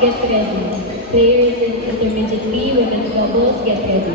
get ready. Players in intermediate B, women's doubles, get ready.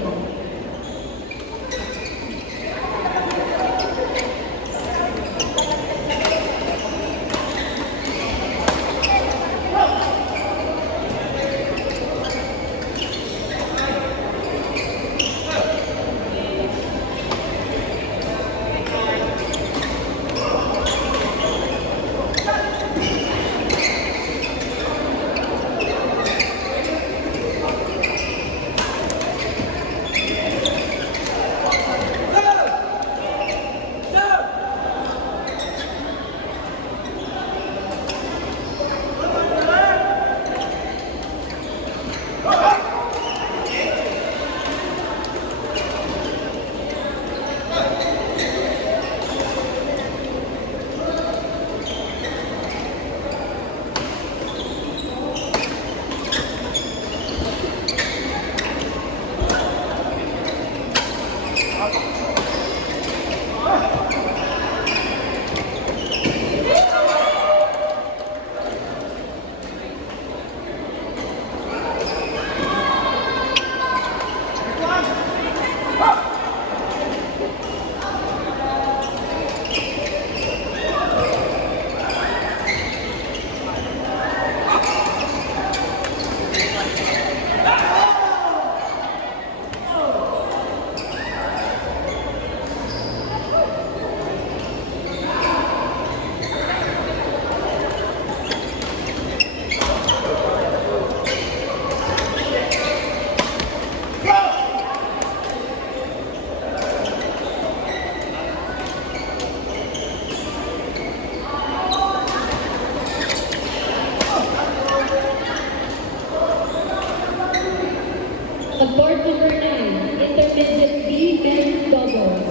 The court number 9, intermediate B men's doubles.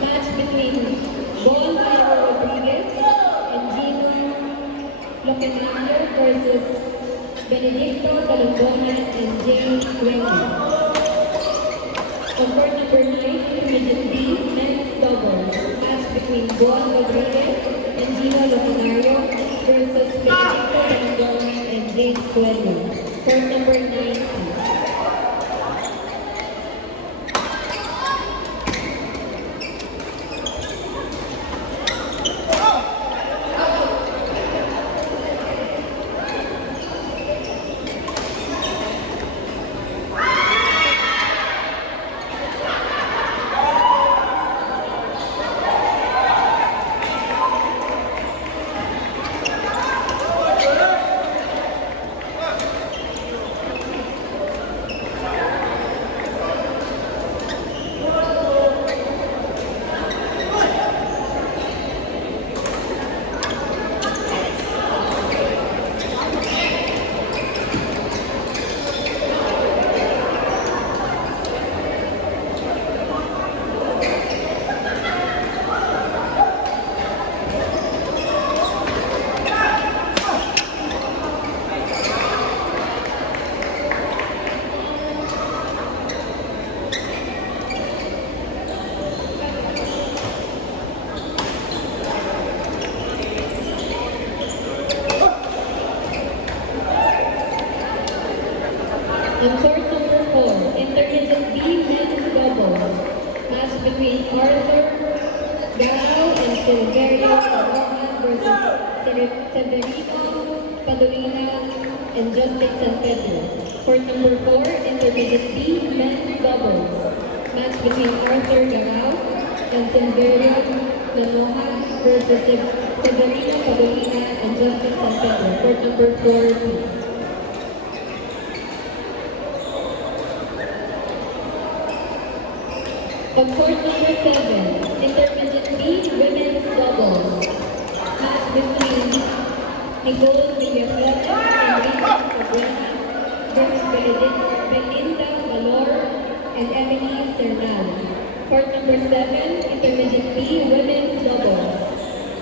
Match between Bon Cairo Rodriguez and Gino Lokenlander versus Benedicto Calondona and James Wendy. On court number 9, intermediate B men's doubles. Match between Bon Rodriguez and Gino Lokenario versus Benedicto Calondona and James Wendy. Court number 9, please. On court number 4, intermediate B men's doubles. Match between Arthur Garao and Silverio Roman versus Severino Padolina and Justin San Pedro. Court number 4, intermediate B men's doubles. Match between Arthur Garao and Silverio Lanoja versus Severino Padolina and Justin San Pedro. Court number 4, please. On court number 7, intermediate B women's doubles. Match between Nicole Villaflores and Rita Cabrera versus Belinda Valor and Emily Cernal. Court number 7, intermediate B women's doubles.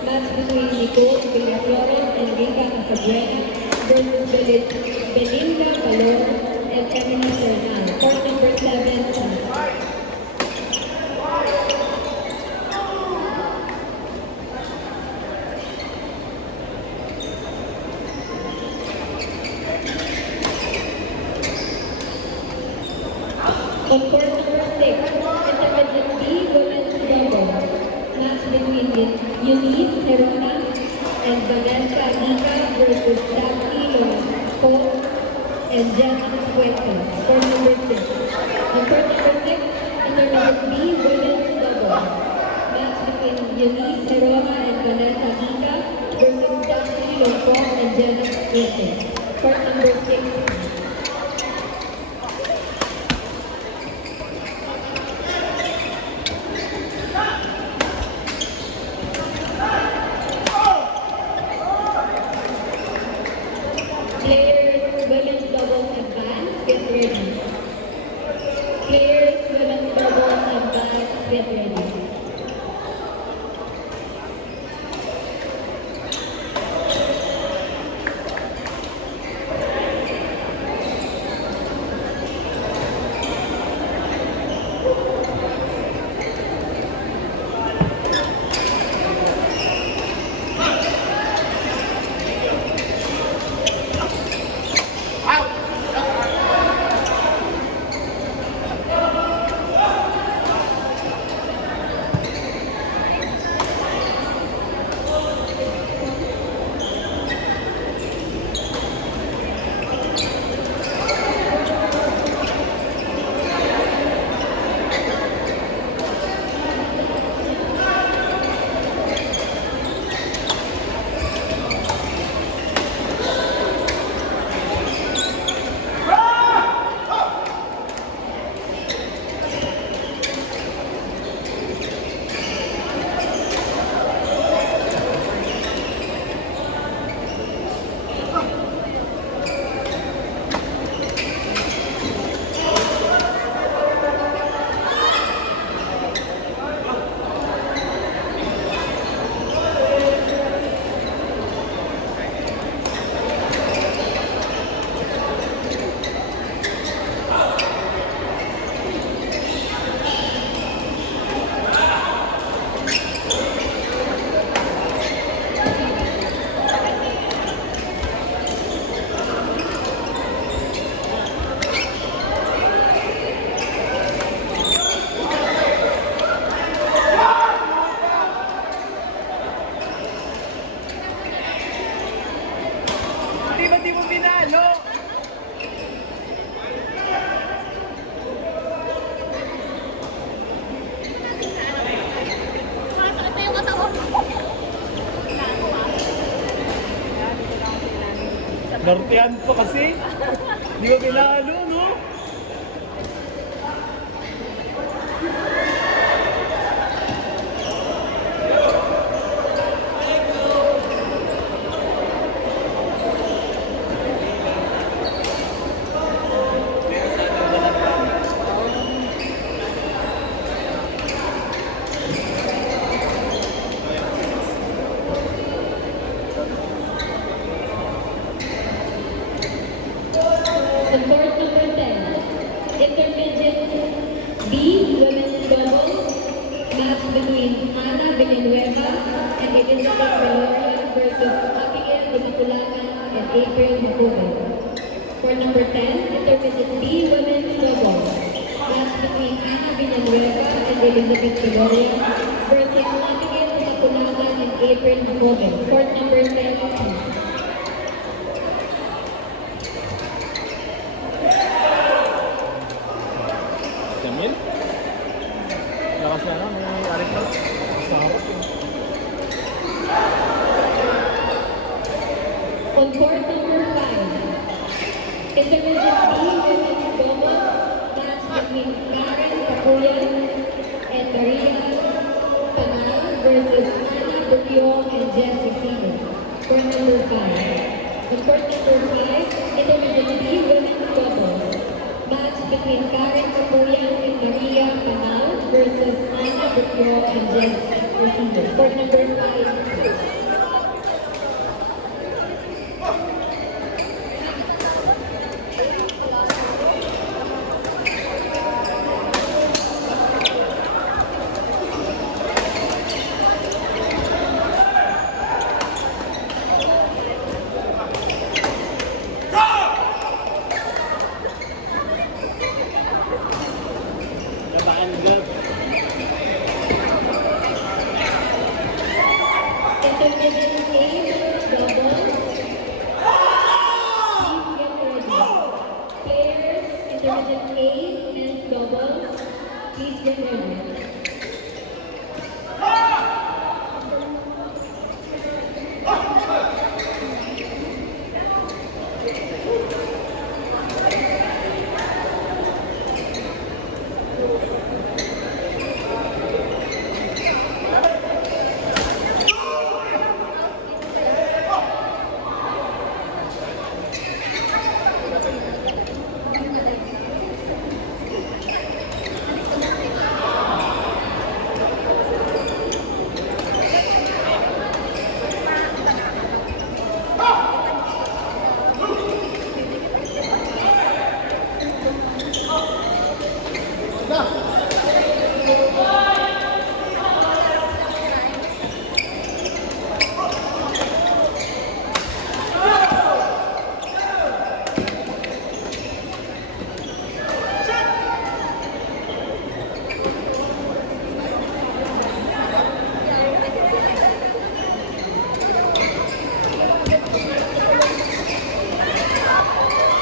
Match between Nicole Villaflores and Rita Cabrera versus Belinda Valor and Emily Cernal. Court number 7, please. On court number 6, Intermediate B women's doubles. Match between Eunice Herona and Vanessa Nika versus Daphne Loco and Jenna Fuentes. Court number 6. On court number 6, Intermediate B women's doubles. Match between Eunice Herona and Vanessa Nika versus Daphne Loco and Jenna Fuentes. Court number 6. Players, women's doubles advance, get ready. Players, women's doubles advance, get ready. Di mo pinalo! Nortehan pa kasi. Di mo pinalo, no? On court number 10, Intermediate B women's doubles. Match between Ana Villanueva and Elizabeth Meloria versus Abigail Dimapulacan and April Jacobo. Court number 10, Intermediate B women's doubles. Match between Ana Villanueva and Elizabeth Meloria versus Abigail Dimapulacan and April Jacobo. Court number 10, please. Jamil? Lakas na lang, may arik na lang. Masarap yun. On court number 5, Intermediate B women's doubles. Match between Karen Pacuyan and Maria Panal versus Ana Burrion and Jessie Sino. Court number 5. On court number 5, Intermediate B women's doubles. Match between Karen Pacuyan and Maria Panal versus Ana Burrion and Jessie Sino. Court number 5. and good. Intermediate A doubles. Please get ready. Players, intermediate A men's doubles. Please get ready.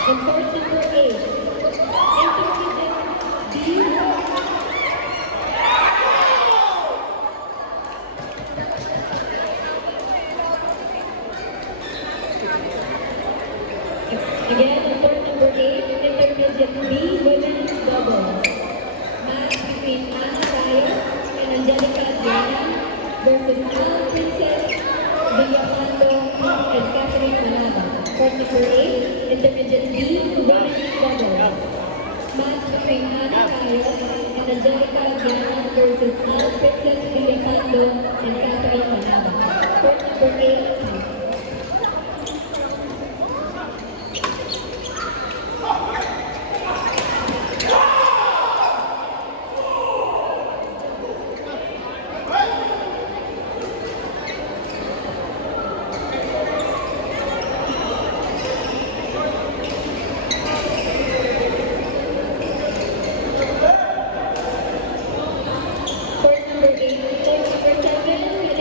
And course number 8, intermediate B. Again, on course number 8, intermediate B women's doubles. Match between Anna Reyes and Angelica Adriana versus Al Princess, Villapando, and Catherine Manaba. Court number 8, intermediate B women's doubles. Match between Anna Reyes and Angelica Adriana versus Al Princess, Villapando, and Catherine Manaba. Court number 8, please. Court number 8, court number 7,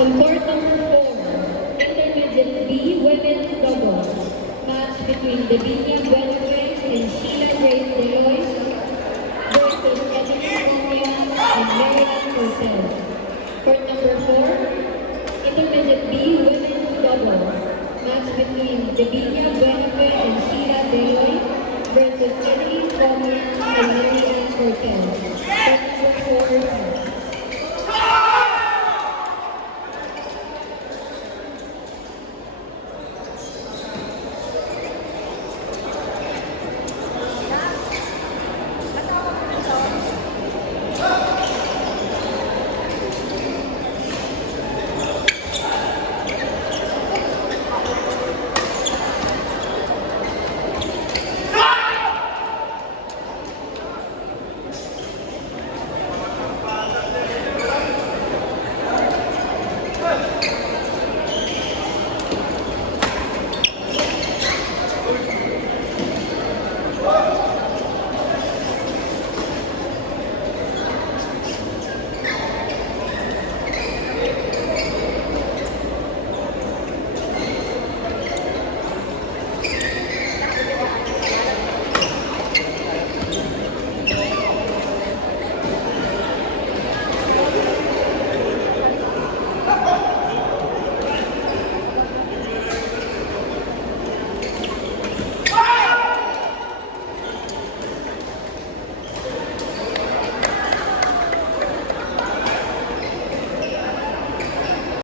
On court number 4, Intermediate B Women's Doubles. Match between Davinia Buenafre and Sheila Grace Deloy versus Edith Comia and Marian Cortez. Court number 4, Intermediate B Women's Doubles. Match between Davinia Buenafre